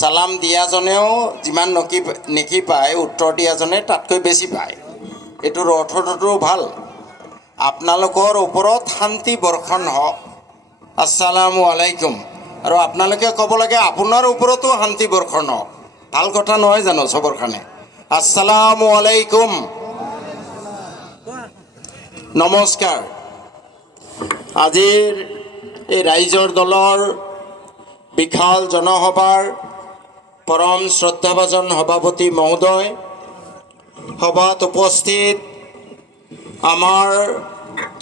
চালাম দিয়াজনেও যিমান নেকি পায়, উত্তৰ দিয়াজনে তাতকৈ বেছি পায়। এইটোৰ অৰ্থটোতো ভাল। আপোনালোকৰ ওপৰত শান্তি বৰ্ষণ হওক, আসসালামু আলাইকুম। আৰু আপোনালোকে ক'ব লাগে আপোনাৰ ওপৰতো শান্তি বৰ্ষণ হওক। ভাল কথা নহয় জানো চবৰ কাৰণে? আসসালামু আলাইকুম, নমস্কাৰ। আজিৰ এই ৰাইজৰ দলৰ বিশাল জনসভাৰ পৰম শ্ৰদ্ধাভাজন সভাপতি মহোদয়, সভাত উপস্থিত আমাৰ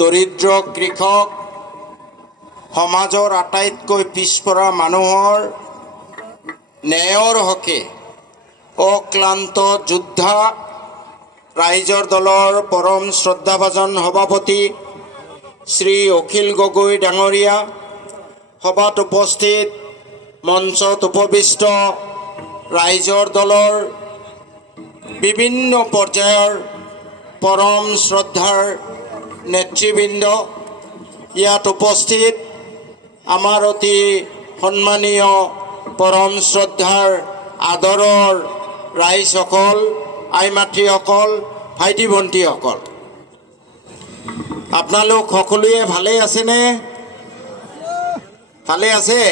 দৰিদ্ৰ কৃষক, সমাজৰ আটাইতকৈ পিছপৰা মানুহৰ ন্যায়ৰ হকে অক্লান্ত যোদ্ধা, ৰাইজৰ দলৰ পৰম শ্ৰদ্ধাভাজন সভাপতি শ্ৰী অখিল গগৈ ডাঙৰীয়া, সভাত উপস্থিত মঞ্চত উপবিষ্ট ৰাইজৰ দলৰ বিভিন্ন পৰ্যায়ৰ পৰম শ্ৰদ্ধাৰ নেতৃবৃন্দ, ইয়াত উপস্থিত আমাৰ অতি সন্মানীয় পৰম শ্ৰদ্ধাৰ আদৰৰ ৰাইজসকল, আই মাতৃসকল, ভাইটি ভণ্টিসকল, আপোনালোক সকলোৱে ভালে আছেনে? ভালে আছে?